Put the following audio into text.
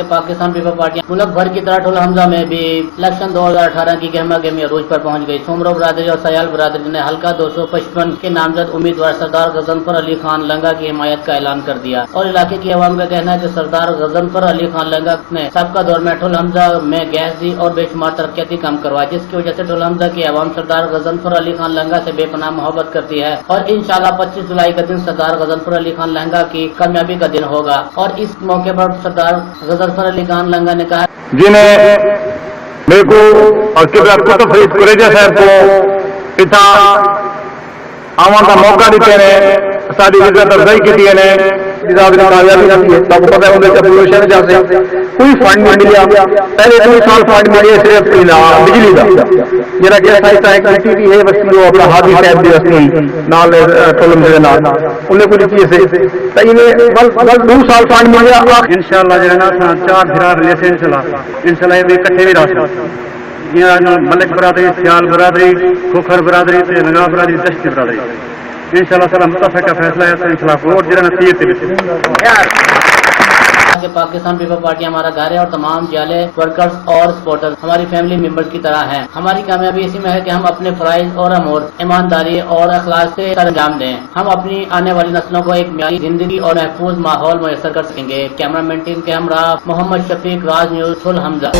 कि Pakistan people party मुल्क भर की तरह ठुल हमजा में भी इलेक्शन 2018 की गहमा गहमी अरूज पर पहुंच गई। सोमरो बरादरी और सयाल बरादरी ने हल्का 255 के नामजद उम्मीदवार सरदार गजनफर अली खान लंगा की हिमायत का ऐलान कर दिया और इलाके की आवाम का कहना है कि सरदार गजनफर अली खान लंगा ने सबका दौर में ठुल हमजा में गैस दी और बेशुमार तरक्याती काम करवाए, जिसकी वजह से ठुल हमजा की आवाम सरदार गजनफर अली खान लंगा से बेपनाह मोहब्बत करती है और इंशाल्लाह 25 जुलाई का दिन सरदार गजनफर अली खान लंगा की कामयाबी का दिन होगा। और इस मौके पर सरदार गजनफर अली खान लंगा ने कहा, जिन्हें मेरे को और कुतुब फरीद कुरेजा साहब को इतना आवाम का मौका देते हैं, सारी इज्जत अफजाई की ने कामयाबी नहीं है। आपको पता है उनके शहर जाते कोई फंड नहीं मिला, पहले 2 साल फंड मिले सिर्फ बिजली का जरा गैस एक्टिविटी है बस्ती वो अपना हादी साहब की बस्ती नाल टोलम के नाल उन्हें कुछ चीज से तइने बल 2 साल फंड मिल गया। इंशाल्लाह जो है ना 4 फिरा रिलेशन इंशाल्लाह ये इकट्ठे भी रह मलिक बरादरी, सियाल बरादरी, खोखर बरादरी, नगा बरादरी, दश्ती बरादरी इंशाल्लाह सारा मुतफिक का फैसला है। इंशाल्लाह वोट जो है ना 30 कि पाकिस्तान पीपल पार्टी हमारा घर है और तमाम जाले वर्कर्स और सपोर्टर्स हमारी फैमिली मेंबर्स की तरह हैं। हमारी कामयाबी इसी में है कि हम अपने फराइज और अमूर ईमानदारी और अखलाक से अंजाम दें। हम अपनी आने वाली नस्लों को एक म्यारी जिंदगी और महफूज माहौल मैसर कर सकेंगे। कैमरामैन टीम के हमरा मोहम्मद शफीक, राज न्यूज, ठुल हमजा।